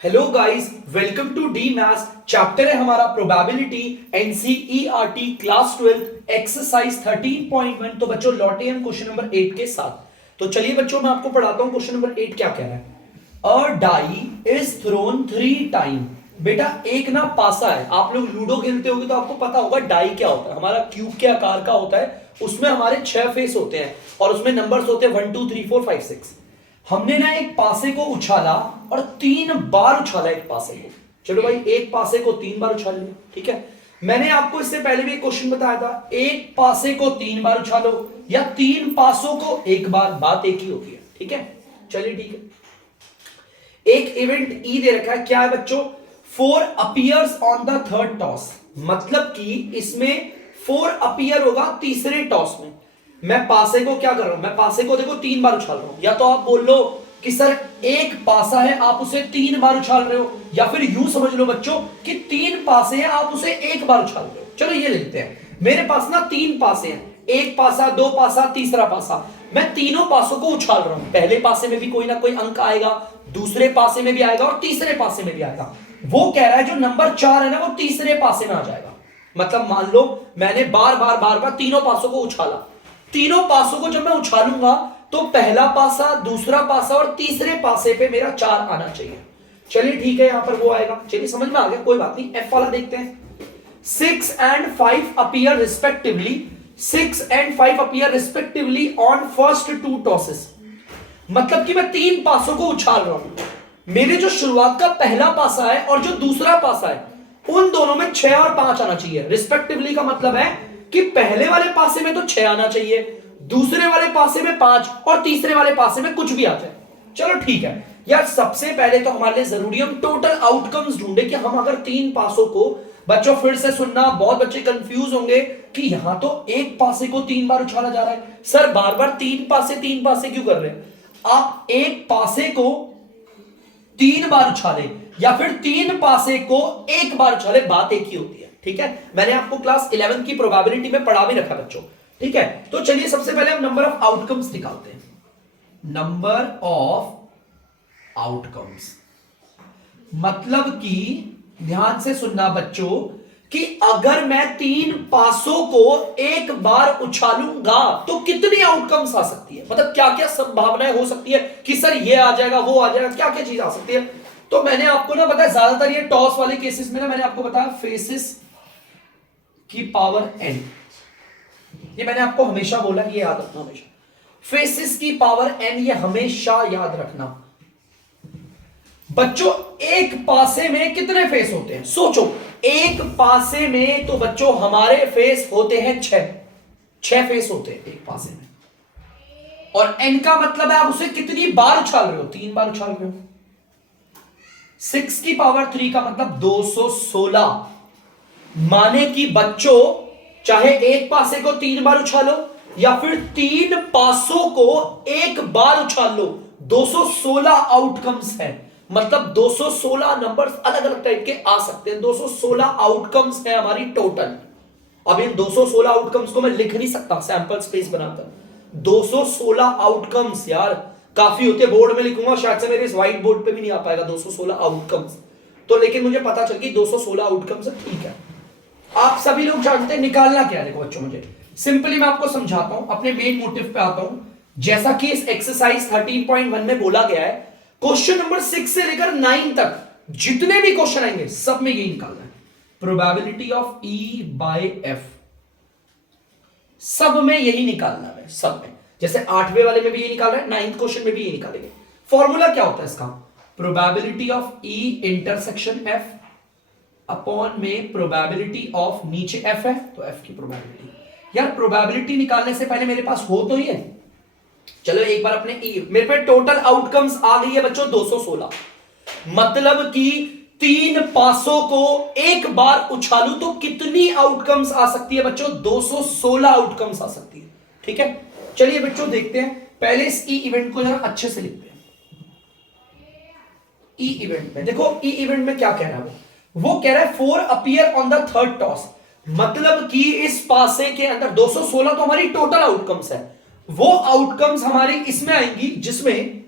Hello guys, welcome to the maths. Chapter है हमारा probability, NCERT class 12 exercise 13.1। तो बच्चों लौटे हम क्वेश्चन नंबर 8 के साथ। तो चलिए बच्चों मैं आपको पढ़ाता हूं क्वेश्चन नंबर 8 क्या कह रहा है। अ डाई इज थ्रोन 3 टाइम। बेटा एक ना पासा है, आप लोग लूडो खेलते होगे तो आपको पता होगा डाई क्या होता है। हमारा क्यूब के आकार का होता है, उसमें हमारे 6 फेस होते हैं और उसमें नंबर्स होते हैं 1 2 3 4 5 6। हमने ना एक पासे को उछाला और 3 बार उछाला एक पासे को। चलो भाई, एक पासे को 3 बार उछाल लिया, ठीक है। मैंने आपको इससे पहले भी एक क्वेश्चन बताया था, एक पासे को 3 बार उछालो या 3 पासों को एक बार, बात एक ही होती है, ठीक है। चलिए ठीक है। एक इवेंट ई दे रखा है, क्या है बच्चों? 4 appears on the third toss. मतलब कि इसमें 4 अपीयर होगा तीसरे टॉस में। मैं पासे को क्या कर रहा हूं, मैं पासे को देखो 3 बार उछाल रहा हूं। या तो आप बोल लो कि सर एक पासा है आप उसे 3 बार उछाल रहे हो, या फिर यूं समझ लो बच्चों कि 3 पासे हैं आप उसे एक बार उछाल रहे हो। चलो ये लेते हैं, मेरे पास ना 3 पासे हैं, एक पासा, 2 पासा, तीसरा पासा। मैं तीनों पासों को उछाल रहा हूं। पहले पासे में भी कोई ना कोई अंक आएगा, दूसरे पासे में भी आएगा और तीसरे पासे में भी आएगा। वो कह रहा है जो नंबर 4 है ना वो तीसरे पासे में आ जाएगा। मतलब मान लो मैंने बार बार बार बार तीनों पासों को उछाला। तीनों पासों को जब मैं उछालूंगा तो पहला पासा, दूसरा पासा और तीसरे पासे पे मेरा 4 आना चाहिए। चलिए ठीक है, यहां पर वो आएगा। चलिए समझ में आ गया, कोई बात नहीं। एफ वाला देखते हैं। 6 and 5 appear respectively 6 and 5 appear respectively on first 2 tosses। मतलब कि मैं 3 पासों को उछाल रहा हूं। मेरे जो शुरुआत का पहला पासा है और जो दूसरा पासा है उन दोनों में 6 और 5 आना चाहिए। रिस्पेक्टिवली का मतलब है कि पहले वाले पासे में तो 6 आना चाहिए, दूसरे वाले पासे में 5 और तीसरे वाले पासे में कुछ भी आ जाए। चलो ठीक है यार, सबसे पहले तो हमारे लिए जरूरी हम टोटल आउटकम्स ढूंढे कि हम अगर 3 पासों को, बच्चों फिर से सुनना, बहुत बच्चे कंफ्यूज होंगे कि यहां तो एक पासे को 3 बार उछाला जा रहा है, सर बार बार 3 पासे क्यों कर रहे हैं? आप एक पासे को 3 बार उछाले या फिर 3 पासे को एक बार उछाले, बात एक ही होती है, ठीक है। मैंने आपको क्लास 11 की प्रोबेबिलिटी में पढ़ा भी रखा बच्चों, ठीक है। तो चलिए सबसे पहले हम नंबर ऑफ आउटकम्स निकालते हैं। नंबर ऑफ आउटकम्स मतलब कि ध्यान से सुनना बच्चों कि अगर मैं 3 पासों को एक बार उछालूंगा तो कितनी आउटकम्स आ सकती है, मतलब क्या क्या संभावनाएं हो सकती है कि सर ये आ जाएगा, वो आ जाएगा, क्या क्या चीज आ सकती है। तो मैंने आपको ना बताया, ज्यादातर ये टॉस वाले केसेस में ना मैंने आपको बताया फेसेस की पावर n। ये मैंने आपको हमेशा बोला, ये याद रखना हमेशा, फेसेस की पावर n, ये हमेशा याद रखना। बच्चों एक पासे में कितने फेस होते हैं सोचो। एक पासे में तो बच्चों हमारे फेस होते हैं 6 फेस होते हैं एक पासे में। और n का मतलब है आप उसे कितनी बार उछाल रहे हो, 3 बार उछाल रहे हो। 6 की पावर 3 का मतलब 216। माने कि बच्चों चाहे एक पासे को 3 बार उछालो या फिर 3 पासों को एक बार उछाल लो, 216 आउटकम्स है। मतलब 216 नंबर्स अलग अलग टाइप के आ सकते हैं। 216 आउटकम्स है हमारी टोटल। अब इन 216 आउटकम्स को मैं लिख नहीं सकता सैंपल स्पेस बनाकर। 216 आउटकम्स यार काफी होते, बोर्ड में लिखूंगा शायद से मेरे इस व्हाइट बोर्ड पे भी नहीं आ पाएगा 216 आउटकम्स तो, लेकिन मुझे पता चल गई 216 आउटकम्स है, ठीक है। आप सभी लोग जानते हैं निकालना क्या है। देखो बच्चों, मुझे सिंपली मैं आपको समझाता हूं, अपने मेन मोटिव पे आता हूं। जैसा कि इस एक्सरसाइज 13.1 में बोला गया है, क्वेश्चन नंबर 6 से लेकर 9 तक जितने भी क्वेश्चन आएंगे सब में यही निकालना है, probability of E bye F. सब में यही निकालना है, सब में। जैसे 8वें वाले में भी ये निकाल रहे हैं, 9th क्वेश्चन में भी ये निकालेंगे। फॉर्मूला क्या होता है इसका? Probability of E intersection F upon में प्रोबेबिलिटी ऑफ, नीचे एफ है तो एफ की प्रोबेबिलिटी। यार प्रोबेबिलिटी निकालने से पहले मेरे पास हो तो ही है। चलो एक बार अपने ई, मेरे पे टोटल आउटकम्स आ गई है बच्चों 216। मतलब कि 3 पासों को एक बार उछालू तो कितनी आउटकम्स आ सकती है बच्चों? 216 आउटकम्स आ सकती है, ठीक है। चलिए बच्चों देखते हैं, पहले इस ई इवेंट को जरा अच्छे से लिखते हैं। ई इवेंट में देखो, ई इवेंट में क्या कह रहा है वो कह रहा है 4 appear on the third toss. मतलब कि इस पासे के अंदर 216 तो हमारी टोटल आउटकम्स है, वो आउटकम्स हमारी इसमें आएंगी जिसमें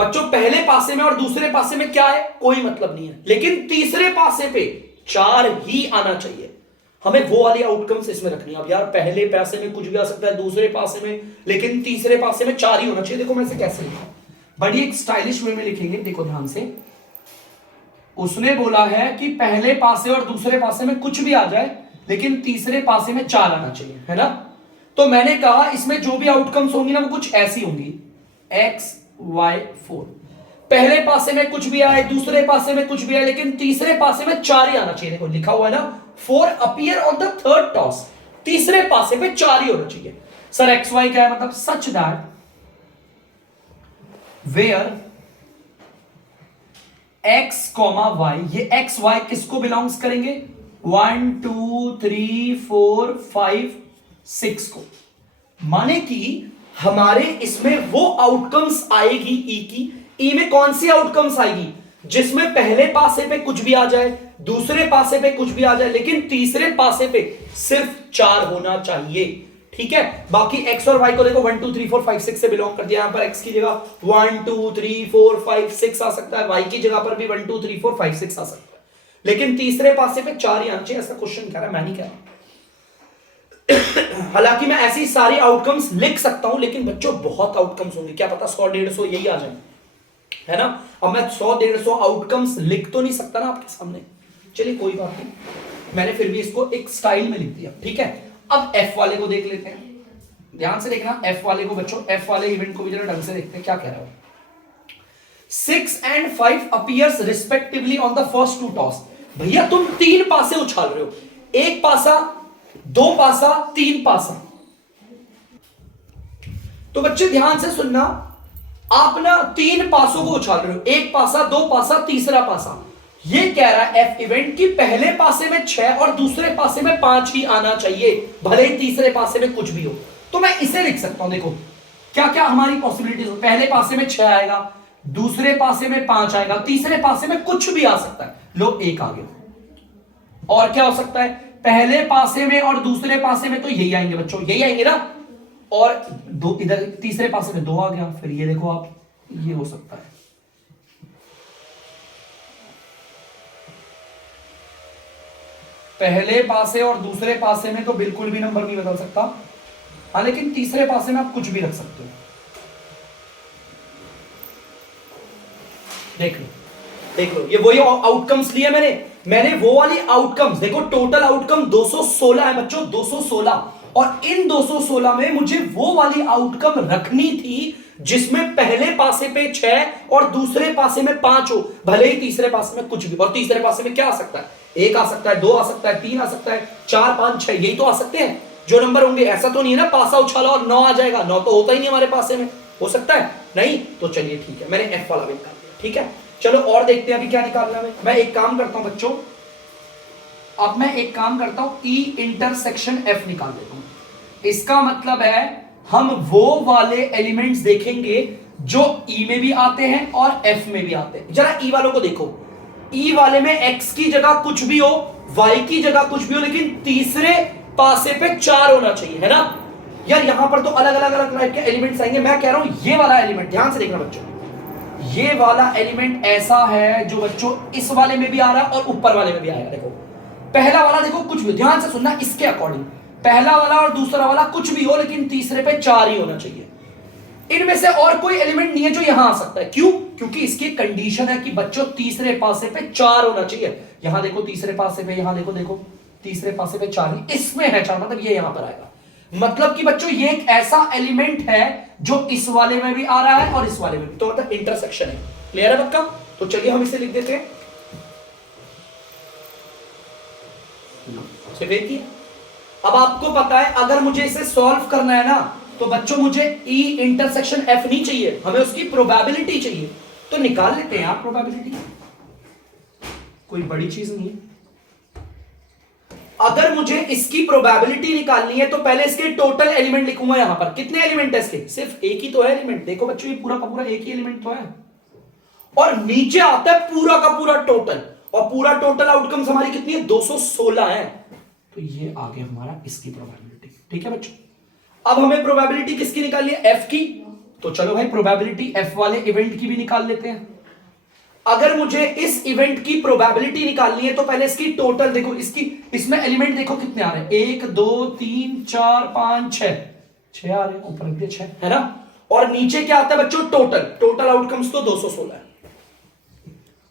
बच्चों पहले पासे में और दूसरे पासे में क्या है, कोई मतलब नहीं है, लेकिन तीसरे पासे पे 4 ही आना चाहिए। हमें वो वाली आउटकम्स इसमें रखनी है। अब यार पहले पासे में कुछ भी आ सकता है, दूसरे पासे में, लेकिन तीसरे पासे में 4 ही होना चाहिए। देखो मैं इसे कैसे लिखा, बड़ी एक स्टाइलिश वे में लिखेंगे, देखो ध्यान से। उसने बोला है कि पहले पासे और दूसरे पासे में कुछ भी आ जाए, लेकिन तीसरे पासे में 4 आना चाहिए, है ना। तो मैंने कहा इसमें जो भी आउटकम्स होंगी ना वो कुछ ऐसी होंगी, x y 4। पहले पासे में कुछ भी आए, दूसरे पासे में कुछ भी आए, लेकिन तीसरे पासे में 4 ही आना चाहिए। देखो लिखा हुआ है ना, 4 appear on the third toss, तीसरे पासे पे 4 ही होना चाहिए। सर एक्स वाई क्या है, मतलब such that where X comma Y, ये एक्स वाई किसको बिलोंग्स करेंगे, 1 2 3 4 5 6 को। माने कि हमारे इसमें वो आउटकम्स आएगी ई की, ई में कौन सी आउटकम्स आएगी, जिसमें पहले पासे पे कुछ भी आ जाए, दूसरे पासे पे कुछ भी आ जाए, लेकिन तीसरे पासे पे सिर्फ 4 होना चाहिए। ठीक है, बाकी x और y को देखो 1 2 3 4 5 6 से बिलोंग कर दिया। यहां पर x की जगह 1 2 3 4 5 6 आ सकता है, y की जगह पर भी 1 2 3 4 5 6 आ सकता है, लेकिन तीसरे पासे पे 4 ही आना चाहिए। ऐसा क्वेश्चन कह रहा है, मैं नहीं कह रहा। हालांकि मैं ऐसी सारी आउटकम्स लिख सकता हूं, लेकिन बच्चों बहुत आउटकम्स होंगे, क्या पता 100 150 यही आ जाए, है ना। अब मैं 100 150 आउटकम्स लिख तो नहीं सकता ना आपके सामने। चलिए कोई बात नहीं, मैंने फिर भी इसको एक स्टाइल में लिख दिया। ठीक है, अब एफ वाले को देख लेते हैं, ध्यान से देखना एफ वाले को बच्चों, एफ वाले इवेंट को भी जरा ढंग से देखते हैं क्या कह रहा है। 6 and 5 appears respectively on the first 2 toss। भैया तुम 3 पासे उछाल रहे हो, एक पासा, 2 पासा, 3 पासा। तो बच्चे ध्यान से सुनना, आप ना 3 पासों को उछाल रहे हो, एक पासा, 2 पासा, तीसरा पासा। ये कह रहा है एफ इवेंट की पहले पासे में 6 और दूसरे पासे में 5 ही आना चाहिए, भले ही तीसरे पासे में कुछ भी हो। तो मैं इसे लिख सकता हूं, देखो क्या क्या हमारी पॉसिबिलिटीज हो। पहले पासे में 6 आएगा, दूसरे पासे में 5 आएगा, तीसरे पासे में कुछ भी आ सकता है, लो 1 आ गया। और क्या हो सकता है, पहले पासे में और दूसरे पासे में तो यही आएंगे बच्चों, यही आएंगे ना, और दो इधर तीसरे पासे में 2 आ गया। फिर ये देखो आप, ये हो सकता है, पहले पासे और दूसरे पासे में तो बिल्कुल भी नंबर नहीं बदल सकता, हाँ, लेकिन तीसरे पासे में आप कुछ भी रख सकते हो। देख लो ये वही आउटकम्स लिए मैंने वो वाली आउटकम्स, देखो टोटल आउटकम 216 है बच्चों, 216। और इन 216 में मुझे वो वाली आउटकम रखनी थी जिसमें पहले पासे पे 6 और दूसरे पासे में 5 हो, भले ही तीसरे पासे में कुछ भी। और तीसरे पासे में क्या आ सकता है, 1 आ सकता है, 2 आ सकता है, 3 आ सकता है, 4 5 6, यही तो आ सकते हैं जो नंबर होंगे। ऐसा तो नहीं है ना पासा उछाला और 9 आ जाएगा, 9 तो होता ही नहीं हमारे पासे में, हो सकता है नहीं। तो चलिए ठीक है, मैंने एफ वाला भी निकाल दिया। ठीक है, चलो और देखते हैं अभी क्या निकालना है। मैं एक काम करता हूं बच्चों, अब मैं एक काम करता हूं, ई इंटरसेक्शन एफ निकाल देता हूं। इसका मतलब है हम वो वाले एलिमेंट्स देखेंगे जो ई में भी आते हैं और एफ में भी आते हैं। जरा ई वालों को देखो, ई वाले में एक्स की जगह कुछ भी हो, वाई की जगह कुछ भी हो, लेकिन तीसरे पासे पे 4 होना चाहिए, है ना यार। यहां पर तो अलग अलग टाइप के एलिमेंट्स आएंगे। मैं कह रहा हूं ये वाला एलिमेंट, ध्यान से देखना बच्चों, ये वाला एलिमेंट ऐसा है जो बच्चों इस वाले में भी आ रहा है और ऊपर वाले में भी आएगा। देखो पहला वाला, देखो कुछ भी, ध्यान से सुनना, इसके अकॉर्डिंग पहला वाला और दूसरा वाला कुछ भी हो, लेकिन तीसरे पे 4 ही होना चाहिए। इनमें से और कोई एलिमेंट नहीं है जो यहां आ सकता है। क्यों? क्योंकि इसकी कंडीशन है कि बच्चों तीसरे पासे पे 4 होना चाहिए। यहां देखो तीसरे पासे पे, यहां देखो तीसरे पासे पे 4 ही, इसमें है 4, मतलब ये यहां पर आएगा। मतलब कि बच्चों ये एक ऐसा एलिमेंट है जो इस वाले में भी आ रहा है और इस वाले में भी, तो मतलब इंटरसेक्शन है। क्लियर है पक्का? तो चलिए हम इसे लिख देते हैं, सिर्फ एक ही। अब आपको पता है अगर मुझे इसे सॉल्व करना है ना, तो बच्चों मुझे ई इंटरसेक्शन एफ नहीं चाहिए, हमें उसकी प्रोबेबिलिटी चाहिए। तो निकाल लेते हैं आप प्रोबेबिलिटी, कोई बड़ी चीज नहीं है। अगर मुझे इसकी प्रोबेबिलिटी निकालनी है तो पहले इसके टोटल एलिमेंट लिखूंगा। यहां पर कितने एलिमेंट है इसके? सिर्फ एक ही तो है एलिमेंट। देखो बच्चों ये पूरा का पूरा एक ही एलिमेंट तो है, और नीचे आता है पूरा का पूरा टोटल, और पूरा टोटल आउटकम्स हमारी कितनी है? 216 है। तो ये आ गया हमारा इसकी प्रोबेबिलिटी। ठीक है बच्चों, अब हमें प्रोबेबिलिटी किसकी निकालनी है? एफ की। तो चलो भाई प्रोबेबिलिटी एफ वाले इवेंट की भी निकाल लेते हैं। अगर मुझे इस इवेंट की प्रोबेबिलिटी निकालनी है तो पहले इसकी टोटल देखो, इसमें एलिमेंट देखो कितने आ रहे हैं, 1 2 3 4 5 6 आ रहे हैं, ऊपर लिख दिया 6 है ना। और नीचे क्या आता है बच्चों, टोटल आउटकम्स तो 216 है।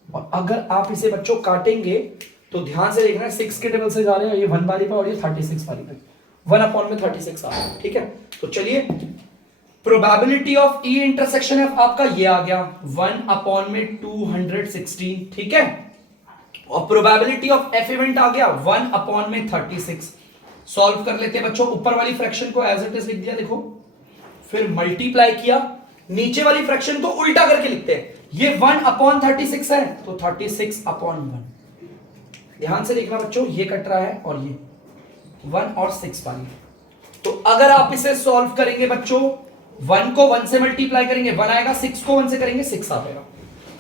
और अगर आप इसे बच्चों काटेंगे तो ध्यान से देखना, 6 के टेबल से जा रहे हैं, ये 1 वाली पे और ये 36 वाली पे, 1/36 आ रहा है। ठीक है, तो चलिए probability of E intersection F आपका ये आ गया 1/216। ठीक है, और प्रोबेबिलिटी ऑफ एफ इवेंट आ गया 1/36। सॉल्व कर लेते हैं बच्चों, ऊपर वाली फ्रैक्शन को एज इट इज लिख दिया देखो, फिर मल्टीप्लाई किया, नीचे वाली फ्रैक्शन को उल्टा करके लिखते हैं, ये 1/36 है तो 36/1। ध्यान से देखना बच्चों, ये कट रहा है और ये 1 और 6 वाली। तो अगर आप इसे सॉल्व करेंगे बच्चों, 1 को 1 से मल्टीप्लाई करेंगे 1 आएगा, 6 को 1 से करेंगे 6 आ जाएगा।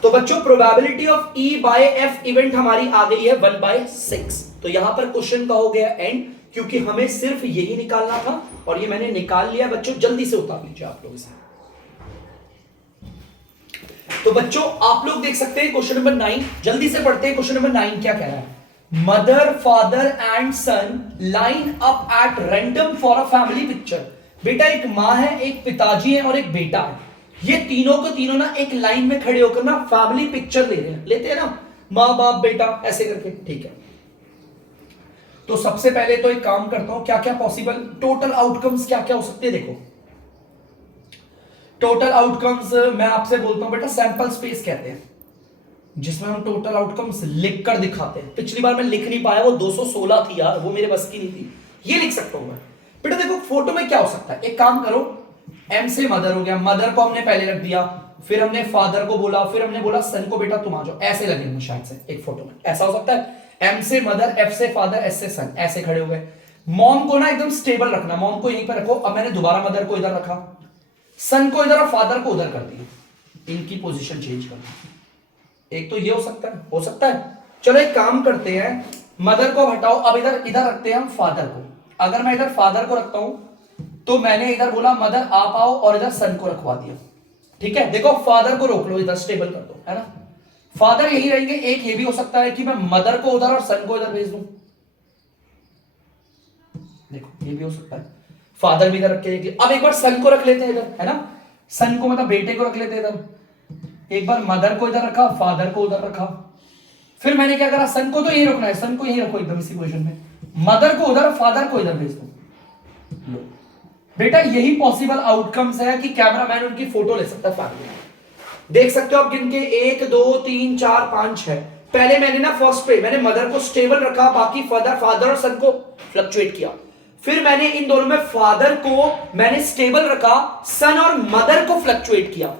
तो बच्चों probability of E bye F event हमारी आ गई है 1/6। तो यहां पर क्वेश्चन का हो गया एंड, क्योंकि हमें सिर्फ यही निकालना था और ये मैंने निकाल लिया बच्चों। जल्दी से उतार लीजिए आप लोग इसे। तो बच्चों आप लोग देख सकते हैं क्वेश्चन नंबर 9, जल्दी से पढ़ते हैं क्वेश्चन नंबर 9 क्या कह रहा है। Mother father and son line up at random for a family picture. बेटा एक मां है, एक पिताजी है और एक बेटा है, ये तीनों को तीनों ना एक लाइन में खड़े होकर ना फैमिली पिक्चर ले रहे हैं, लेते हैं ना, मां बाप बेटा ऐसे करके। ठीक है, तो सबसे पहले तो एक काम करता हूं, क्या क्या पॉसिबल टोटल आउटकम्स क्या क्या हो सकते हैं। देखो टोटल आउटकम्स मैं आपसे बोलता हूं बेटा, सैंपल स्पेस कहते हैं, जिसमें हम टोटल आउटकम्स लिख कर दिखाते हैं। पिछली बार मैं लिख नहीं पाया, वो 216 थी यार, वो मेरे बस की नहीं थी, ये लिख सकता हूं मैं। बेटा देखो फोटो में क्या हो सकता है, एक काम करो, एम से मदर हो गया, मदर को हमने पहले रख दिया, फिर हमने फादर को बोला, फिर हमने बोला सन को बेटा तुम आ जाओ, ऐसे लगेंगे शायद से एक फोटो में, ऐसा हो सकता है। एम से मदर, एफ से फादर, एस से सन, ऐसे खड़े हो गए। मॉम को ना एकदम स्टेबल रखना, मॉम को यहीं पर रखो। अब मैंने दोबारा मदर को इधर रखा, सन को इधर और फादर को उधर कर दिया, इनकी पोजीशन चेंज कर दी। एक तो ये हो सकता है। चलो एक काम करते हैं, मदर को हटाओ, अब इधर रखते हैं हम फादर को। अगर मैं इधर फादर को रखता हूं तो मैंने इधर बोला मदर आप आओ और इधर सन को रखवा दिया। ठीक है, देखो फादर को रोक लो, इधर स्टेबल कर दो, है ना, फादर यही रहेंगे। एक ये भी हो सकता है कि मैं मदर को उधर और सन को इधर भेज दूं, देखो ये भी हो सकता है, फादर भी इधर रख के। अब एक बार सन को रख लेते हैं इधर, है ना, सन को मतलब बेटे को रख लेते हैं इधर। एक बार मदर को इधर रखा, फादर को उधर रखा, फिर मैंने क्या करा, सन को तो यही रखना है, सन को यही रखो एकदम इसी पोजीशन में, मदर को उधर, फादर को इधर भेज दो। लो बेटा यही पॉसिबल आउटकम्स है कि कैमरामैन उनकी फोटो ले सकता है फैमिली। देख सकते हो आप गिन के 1 2 3 4 5 6। पहले मैंने ना फर्स्ट पे मैंने मदर को स्टेबल रखा, बाकी फादर और सन को फ्लक्चुएट किया। फिर मैंने इन दोनों में फादर को मैंने स्टेबल रखा, सन और मदर को फ्लक्चुएट किया।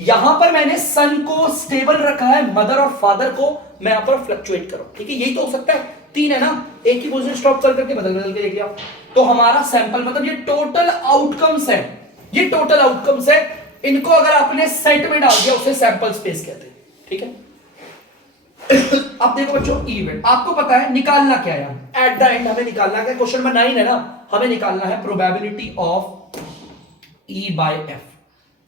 यहां पर मैंने सन को स्टेबल रखा है, मदर और फादर को मैं यहां पर फ्लक्चुएट करूं। ठीक है, यही तो हो सकता है, 3 है ना, एक ही पोजीशन स्टॉप करके बदल के देख लिया। तो हमारा सैंपल मतलब ये टोटल आउटकम्स है, ये टोटल आउटकम्स है। इनको अगर आपने सेट में डाल दिया उसे सैंपल स्पेस कहते हैं। ठीक है, अब देखो बच्चों इवेंट आपको पता है निकालना क्या है, एट द एंड हमें निकालना क्या, क्वेश्चन नंबर 9 है ना, हमें निकालना है probability of E bye F,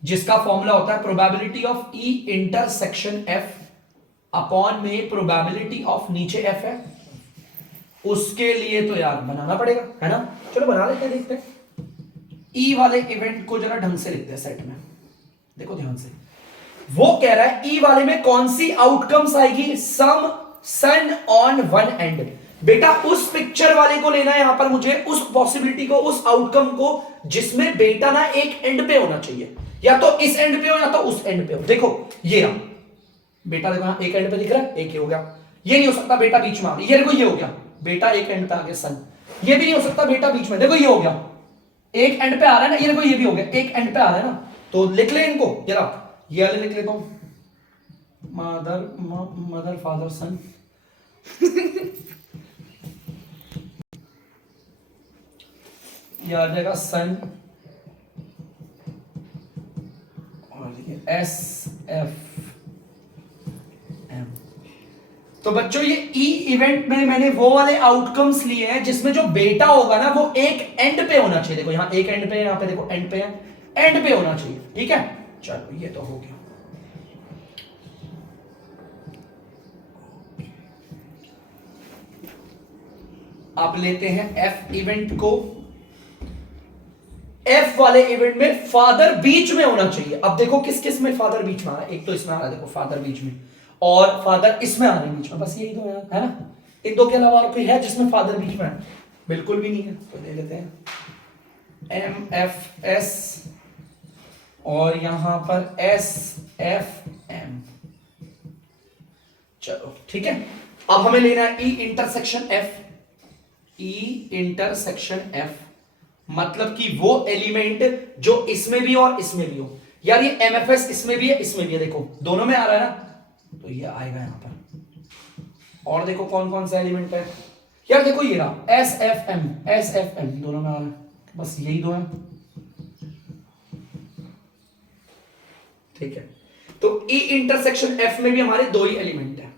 जिसका फॉर्मूला होता है probability of E intersection F upon में प्रोबेबिलिटी ऑफ नीचे एफ है। उसके लिए तो यार बनाना पड़ेगा, है ना, चलो बना लेते हैं, देखते हैं। ई वाले इवेंट को जरा ढंग से लिखते हैं सेट में, देखो ध्यान से। वो कह रहा है ई वाले में कौन सी आउटकम्स आएगी, सम सन ऑन वन एंड। बेटा उस पिक्चर वाले को लेना है यहां पर मुझे, उस पॉसिबिलिटी को, उस आउटकम को जिसमें बेटा ना एक एंड पे होना चाहिए, या तो इस एंड पे हो या तो उस एंड पे हो। देखो ये रहा बेटा, देखो यहां एक एंड पे दिख रहा है, एक ये हो गया। ये नहीं हो सकता बेटा बीच में आ गया, ये देखो ये हो गया बेटा एक एंड पे आ गया सन। ये भी नहीं हो सकता बेटा बीच में, देखो ये हो गया एक एंड पे आ रहा है ना, ये देखो ये भी हो गया एक एंड पे आ रहा है ना। तो लिख ले इनको, जरा ये वाले लिख लेता हूं, मदर फादर सन। ये आ जाएगा सन और एस एफ एम। तो बच्चों ये ई इवेंट में मैंने वो वाले आउटकम्स लिए हैं जिसमें जो बेटा होगा ना वो एक एंड पे होना चाहिए। देखो यहां एक एंड पे है, यहां पे देखो एंड पे है, एंड पे होना चाहिए, ठीक है। चलो ये तो हो गया। आप लेते हैं एफ इवेंट को। एफ वाले इवेंट में फादर बीच में होना चाहिए। अब देखो किस किस में फादर बीच में आ रहा है, एक तो इसमें आ रहा है, देखो फादर बीच में, और फादर इसमें आ रहे हैं बीच में, बस यही दो यार, है ना। इन दो के अलावा और कोई है जिसमें फादर बीच में है? बिल्कुल भी नहीं है। तो ले लेते हैं एम एफ एस और यहां पर एस एफ एम। चलो ठीक है। अब हमें लेना है E intersection F. E intersection F मतलब कि वो एलिमेंट जो इसमें भी और इसमें भी हो। यार ये एमएफएस इसमें भी है इसमें भी है, देखो दोनों में आ रहा है ना, तो ये आएगा यहां पर। और देखो कौन कौन सा एलिमेंट है यार, देखो ये रहा एस एफ एम दोनों में आ रहा है, बस यही दो है, ठीक है। तो ई इंटरसेक्शन एफ में भी हमारे दो ही एलिमेंट है।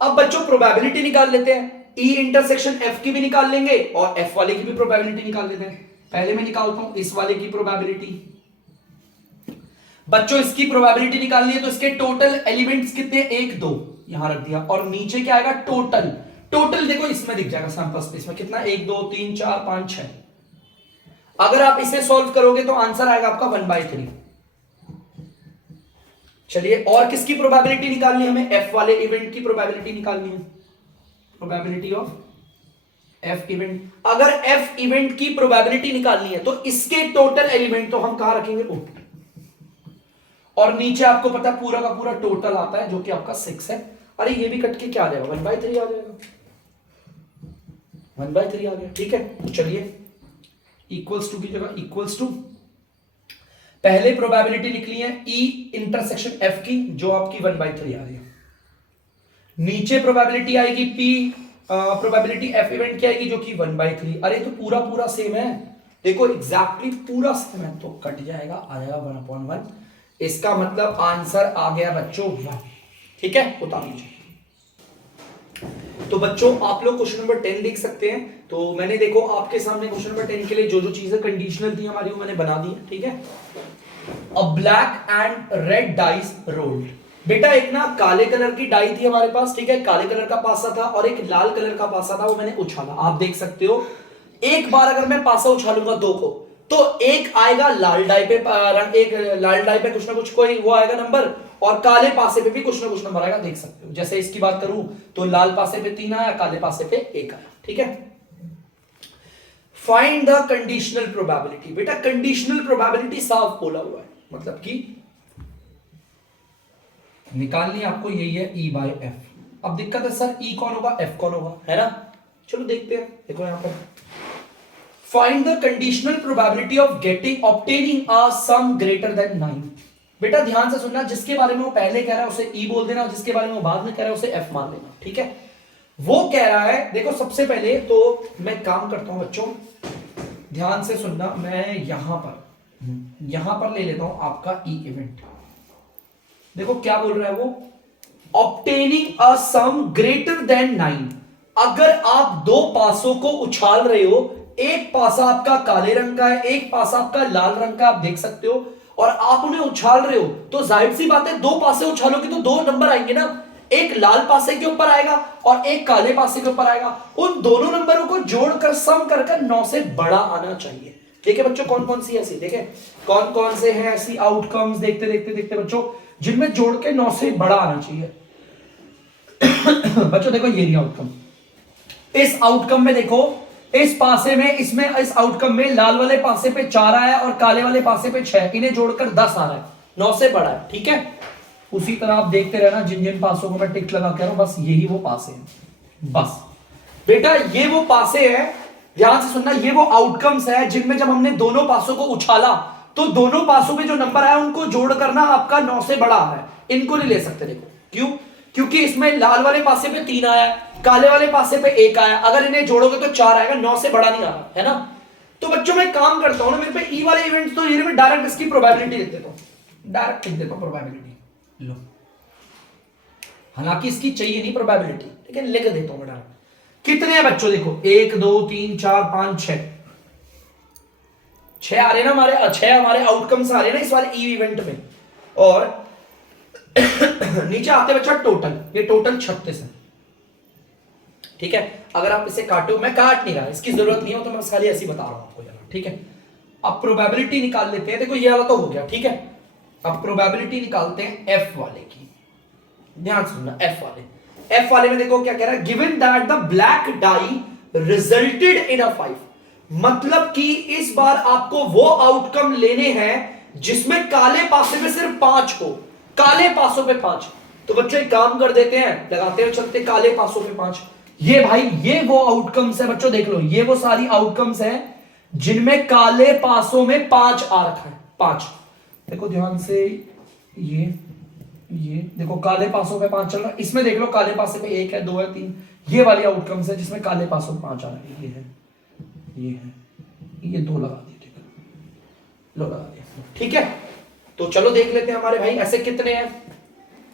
अब बच्चों प्रोबेबिलिटी निकाल लेते हैं। ई इंटरसेक्शन एफ की भी निकाल लेंगे और एफ वाले की भी प्रोबेबिलिटी निकाल लेते हैं। पहले मैं निकालता हूं इस वाले की प्रोबेबिलिटी। बच्चों इसकी प्रोबेबिलिटी निकालनी है तो इसके टोटल एलिमेंट्स कितने, 1 2 यहां रख दिया, और नीचे क्या आएगा टोटल। टोटल देखो इसमें दिख जाएगा सैंपल स्पेस में कितना, 1 2 3 4 5 6। अगर आप इसे सॉल्व करोगे तो आंसर आएगा आपका 1/3। चलिए और किसकी प्रोबेबिलिटी निकालनी है हमें, एफ वाले इवेंट की प्रोबेबिलिटी निकालनी है। Probability of F event. अगर एफ इवेंट की प्रोबेबिलिटी निकालनी है तो इसके टोटल एलिमेंट तो हम कहां रखेंगे, ऊपर, और नीचे आपको पता है पूरा का पूरा टोटल आता है जो कि आपका 6 है। अरे ये भी कट के क्या आ जाएगा, 1/3 आ जाएगा, 1/3 आ गया, ठीक है। तो चलिए इक्वल्स टू की जगह इक्वल्स टू, पहले प्रोबेबिलिटी निकली है ई इंटरसेक्शन एफ की जो आपकी 1/3 आ रही है। नीचे प्रोबेबिलिटी आएगी पी प्रोबेबिलिटी एफ इवेंट की आएगी जो कि 1/3। अरे तो पूरा पूरा सेम है, देखो एग्जैक्टली पूरा सेम है, तो कट जाएगा, आ जाएगा 1/1। इसका मतलब आंसर आ गया बच्चों 1, ठीक है। उतार लीजिए। तो बच्चों आप लोग क्वेश्चन नंबर 10 देख सकते हैं। तो मैंने देखो आपके सामने क्वेश्चन नंबर 10 के लिए जो जो चीजें कंडीशनल थी हमारी वो मैंने बना दी है, ठीक है। अ black and red dice rolled. बेटा एक ना काले कलर की डाई थी हमारे पास, ठीक है, काले कलर का पासा था, और एक लाल कलर का पासा था, वो मैंने उछाला। आप देख सकते हो एक बार अगर मैं पासा उछालूंगा 2 को तो एक आएगा लाल डाई पे, एक लाल डाई पे कुछ ना कुछ कोई वो आएगा नंबर, और काले पासे पे भी कुछ ना कुछ नंबर आएगा, देख सकते हो। जैसे इसकी बात करूं तो लाल पासे पे 3 आया, काले पासे पे 1 आया, ठीक है। Find the conditional probability. बेटा कंडीशनल प्रोबेबिलिटी साफ बोला हुआ है, मतलब कि निकालनी आपको यही है E बाय एफ। अब दिक्कत है सर E कौन होगा F कौन होगा, है ना। चलो देखते हैं, देखो यहां पर find the conditional probability of getting obtaining a some greater than 9। बेटा ध्यान से सुनना, जिसके बारे में वो पहले कह रहा है उसे E बोल देना, और जिसके बारे में वो बाद में कह रहा है उसे F मान लेना, ठीक है। वो कह रहा है, देखो सबसे पहले तो मैं काम करता हूं बच्चों, ध्यान से सुनना, मैं यहां पर ले लेता हूं आपका E इवेंट। देखो क्या बोल रहा है वो, ऑब्टेनिंग अ सम ग्रेटर देन 9। अगर आप 2 पासों को उछाल रहे हो, एक पासा आपका काले रंग का है, एक पासा आपका लाल रंग का, आप देख सकते हो, और आप उन्हें उछाल रहे हो, तो जाहिर सी बात है 2 पासे उछालोगे तो 2 नंबर आएंगे ना, एक लाल पासे के ऊपर आएगा और एक काले पासे के ऊपर आएगा। उन दोनों नंबरों को जोड़कर सम कर 9 से बड़ा आना चाहिए। ठीक है बच्चों, कौन कौन सी ऐसी, देखे कौन कौन से हैं ऐसी आउटकम्स, देखते देखते देखते बच्चों, जिनमें जोड़ के 9 से बड़ा आना चाहिए। बच्चों देखो ये नहीं आउटकम, इस आउटकम में देखो, इस पासे में, इसमें इस आउटकम में लाल वाले पासे पे 4 आया और काले वाले पासे पे 6, इन्हें जोड़कर 10 आ रहा है, 9 से बड़ा है, ठीक है। उसी तरह आप देखते रहना, जिन जिन पासों को मैं टिक लगा के रहा हूं, बस यही वो पासे हैं। बस बेटा ये वो पासे हैं, ध्यान से सुनना, ये वो आउटकम्स है जिनमें जब हमने दोनों पासों को उछाला तो दोनों पासों पे जो नंबर आया उनको जोड़ करना आपका 9 से बड़ा है, इनको नहीं ले सकते। देखो क्यों, क्योंकि इसमें लाल वाले पासे पे 3 आया, काले वाले पासे पे 1 आया, अगर इन्हें जोड़ोगे तो 4 आएगा, 9 से बड़ा नहीं आ रहा है ना। तो बच्चों मैं काम करता हूं ना, मेरे पे ई वाले इवेंट्स तो ये मैं डायरेक्ट इसकी प्रोबेबिलिटी लिख देता हूं, डायरेक्ट लिख देता हूं प्रोबेबिलिटी लो। हालांकि इसकी चाहिए नहीं प्रोबेबिलिटी, लेकिन लिख देता हूं मैं। कितने हैं बच्चों, देखो 1 2 3 4 5 6, 6 आ रहे ना हमारे, 6 हमारे आउटकम्स आ रहे ना इस वाले ई इवेंट में। और नीचे आते बच्चा टोटल, ये टोटल 36 है, ठीक है। अगर आप इसे काटो, मैं काट नहीं रहा, इसकी जरूरत नहीं है, तो मैं बस खाली ऐसे ही बता रहा हूं आपको यार, ठीक है। अब प्रोबेबिलिटी निकाल लेते हैं, देखो ये वाला तो हो गया, ठीक है। अब प्रोबेबिलिटी निकालते हैं एफ वाले की, ध्यान सुनना। एफ वाले में देखो क्या कह रहा है, given that the black die resulted in a 5, मतलब कि इस बार आपको वो आउटकम लेने हैं जिसमें काले पासे में सिर्फ 5 हो, काले पासों पे 5। तो बच्चों एक काम कर देते हैं, लगाते हुए चलते, काले पासों पे 5। ये भाई ये वो आउटकम्स है बच्चों, देख लो ये वो सारी आउटकम्स है जिनमें काले पासों में 5 आ रखा है, 5। देखो ध्यान से, ये देखो काले पासों पे 5 चल रहा है, इसमें देख लो काले पासे पे 1 है, 2 है, 3, ये वाली आउटकम्स है जिसमें काले पासों पे 5 आ रहा है। ये 2 लगा दिए, ठीक है, लो लगा दिया, ठीक है। तो चलो देख लेते हैं हमारे भाई ऐसे कितने हैं।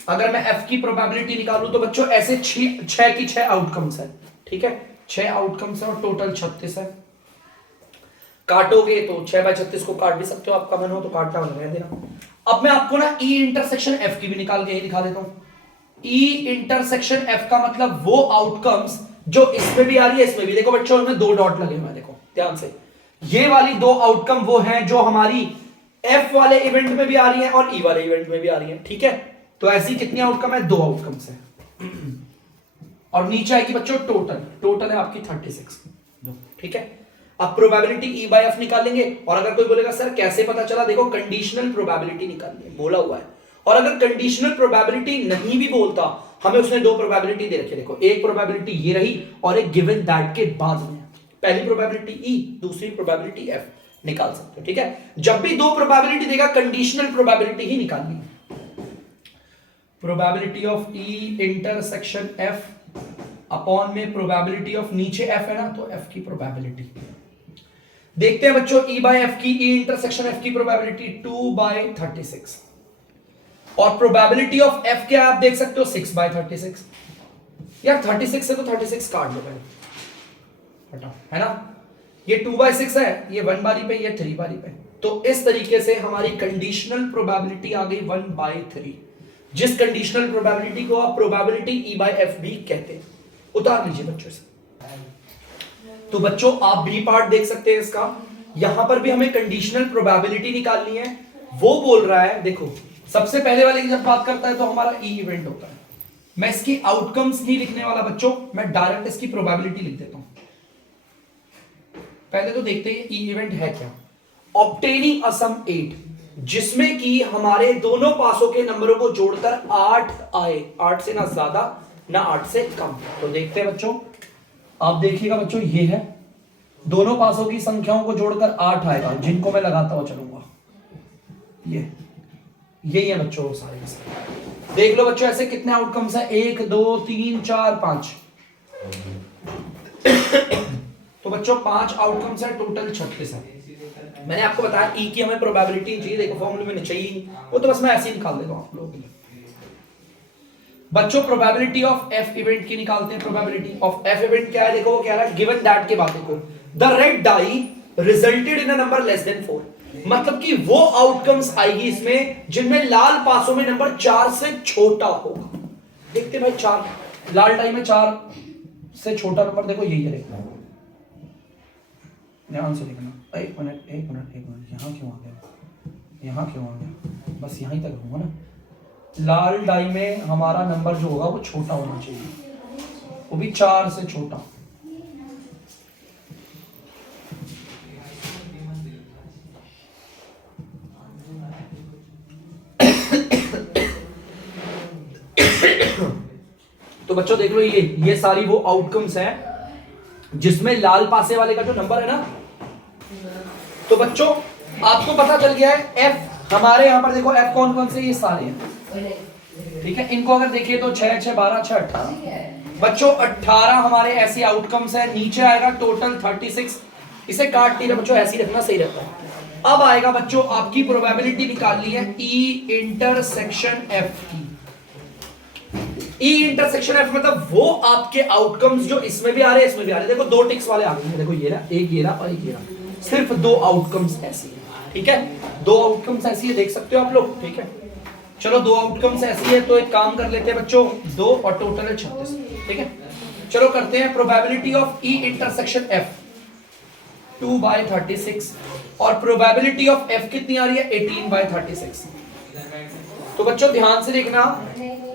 अगर मैं एफ की प्रोबेबिलिटी निकालूं तो बच्चों ऐसे 6 की 6 आउटकम्स है, ठीक है, 6 आउटकम्स है और टोटल 36 है। काटोगे तो 6/36 को काट भी सकते हो, आपका मन हो तो काटना बना देना। अब मैं आपको ना ई इंटरसेक्शन एफ की भी निकाल के दिखा देता हूं। ई इंटरसेक्शन एफ का मतलब वो आउटकम्स जो इसमें भी आ रही है, इसमें भी। देखो बच्चों उनमें 2 डॉट लगे हुए हैं, देखो ध्यान से, ये वाली 2 आउटकम वो हैं जो हमारी एफ वाले इवेंट में भी आ रही है और ई वाले इवेंट में भी आ रही है, ठीक है। तो ऐसी कितनी आउटकम है, 2 आउटकम्स है। और नीचे आएगी बच्चों टोटल है आपकी 36, ठीक है। अब प्रोबेबिलिटी ई बाय एफ निकालेंगे। और अगर कोई बोलेगा सर कैसे पता चला, देखो कंडीशनल प्रोबेबिलिटी निकालनी है, बोला हुआ है। और अगर कंडीशनल प्रोबेबिलिटी नहीं भी बोलता, हमें उसने 2 प्रोबेबिलिटी दे रखी है, देखो एक प्रोबेबिलिटी ये रही और एक गिवन दैट के बाद में, पहली प्रोबेबिलिटी ई, दूसरी प्रोबेबिलिटी एफ, निकाल सकते हो, ठीक है। जब भी 2 प्रोबेबिलिटी देगा कंडीशनल प्रोबेबिलिटी ही निकालनी है। Probability of E intersection F upon में प्रोबेबिलिटी ऑफ, नीचे एफ है ना तो एफ की प्रोबेबिलिटी। देखते हैं बच्चों ई बाय एफ की, ई इंटरसेक्शन एफ की प्रोबेबिलिटी 2/36 और प्रोबेबिलिटी ऑफ एफ क्या आप देख सकते हो 6/36। यार 36 से तो 36 काट दो पहले, हटाओ, है ना। ये 2/6 है, ये 1 बारी पे, ये 3 बारी पे। तो इस तरीके से हमारी कंडीशनल प्रोबेबिलिटी आ गई 1/3, जिस कंडीशनल प्रोबेबिलिटी को आप प्रोबेबिलिटी ई बाय एफ भी कहते हैं। उतार लीजिए बच्चों से। तो बच्चों आप बी पार्ट देख सकते हैं इसका, यहां पर भी हमें कंडीशनल प्रोबेबिलिटी निकालनी है। वो बोल रहा है, देखो सबसे पहले वाले की जब बात करता है तो हमारा ई इवेंट होता है। मैं इसकी आउटकम्स नहीं लिखने वाला बच्चों, मैं डायरेक्ट इसकी प्रोबेबिलिटी लिख देता हूं। पहले तो देखते हैं ई इवेंट है क्या। ऑब्टेनिंग अ सम 8, जिसमें कि हमारे दोनों पासों के नंबरों को जोड़कर 8 आए, 8 से ना ज्यादा ना 8 से कम। तो देखते हैं बच्चों, आप देखिएगा बच्चों, ये है दोनों पासों की संख्याओं को जोड़कर 8 आएगा, जिनको मैं लगाता हुआ चलूंगा। यही है बच्चों वो सारे के सारे। देख लो बच्चों ऐसे कितने आउटकम्स है, 1 2 3 4 5। तो बच्चों 5 आउटकम्स है, टोटल 36 है। मैंने आपको बताया ई की हमें प्रोबेबिलिटी चाहिए, देखो फॉर्मूले में चाहिए, वो तो बस मैं ऐसे ही निकाल देता हूं आप लोगों के लिए। बच्चों प्रोबेबिलिटी ऑफ एफ इवेंट की निकालते हैं। प्रोबेबिलिटी ऑफ एफ इवेंट क्या है, देखो वो कह रहा है गिवन दैट के बाद देखो the red die resulted in a number less than 4, मतलब कि वो आउटकम्स आएगी इसमें जिनमें लाल पासों में नंबर 4 से छोटा होगा। देखते भाई 4 लाल डाई में 4 से छोटा नंबर, देखो यही है, ध्यान से देखना। एक मिनट यहाँ क्यों आ गया, बस यहीं तक होगा ना। लाल डाई में हमारा नंबर जो होगा वो छोटा होना चाहिए, वो भी 4 से छोटा। तो बच्चों देख लो, ये सारी वो आउटकम्स हैं जिसमें लाल पासे वाले का जो नंबर है ना। तो बच्चों आपको पता चल गया है एफ, हमारे यहां पर देखो एफ कौन कौन से, ये सारे हैं, ठीक है। इनको अगर देखिए तो 6 6 12 6 18। बच्चों 18 हमारे ऐसे आउटकम्स है। नीचे आएगा टोटल 36, इसे काट नहीं रहे बच्चों, ऐसे ही रखना सही रहता है। अब आएगा बच्चों आपकी प्रोबेबिलिटी निकालनी है ई इंटरसेक्शन एफ की। ई इंटरसेक्शन एफ मतलब वो आपके आउटकम्स जो इसमें भी आ रहे हैं इसमें भी आ रहे हैं। देखो 2 टिक्स वाले आ गए हैं, देखो ये रहा, एक ये रहा और एक ये रहा। सिर्फ 2 आउटकम्स ऐसी है, ठीक है, 2 आउटकम्स ऐसी है, देख सकते हो आप लोग, ठीक है। चलो 2 आउटकम्स ऐसी है, तो एक काम कर लेते हैं बच्चों, 2 और टोटल है 36, ठीक है। चलो करते हैं probability of E intersection F 2/36 और प्रोबेबिलिटी ऑफ एफ कितनी आ रही है 18/36। तो बच्चों ध्यान से देखना,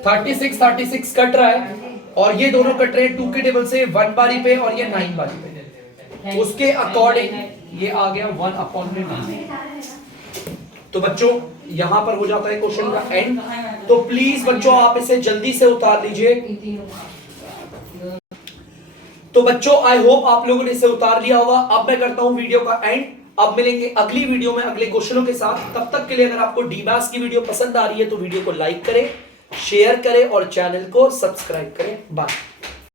36 कट रहा है और ये दोनों कट रहे हैं 2 के टेबल से 1 बारी पे और ये 9 बारी पे, उसके अकॉर्डिंग ये आ गया 1/9। तो बच्चों यहां पर हो जाता है क्वेश्चन का एंड। तो प्लीज बच्चों आप इसे जल्दी से उतार लीजिए। तो बच्चों आई होप आप लोगों ने इसे उतार लिया होगा। अब मैं करता हूं वीडियो का एंड। अब मिलेंगे अगली वीडियो में अगले क्वेश्चनों के साथ। तब तक के लिए अगर आपको डीमैथ्स की वीडियो पसंद आ रही है तो वीडियो को लाइक करें, शेयर करें और चैनल को सब्सक्राइब करें। बाय।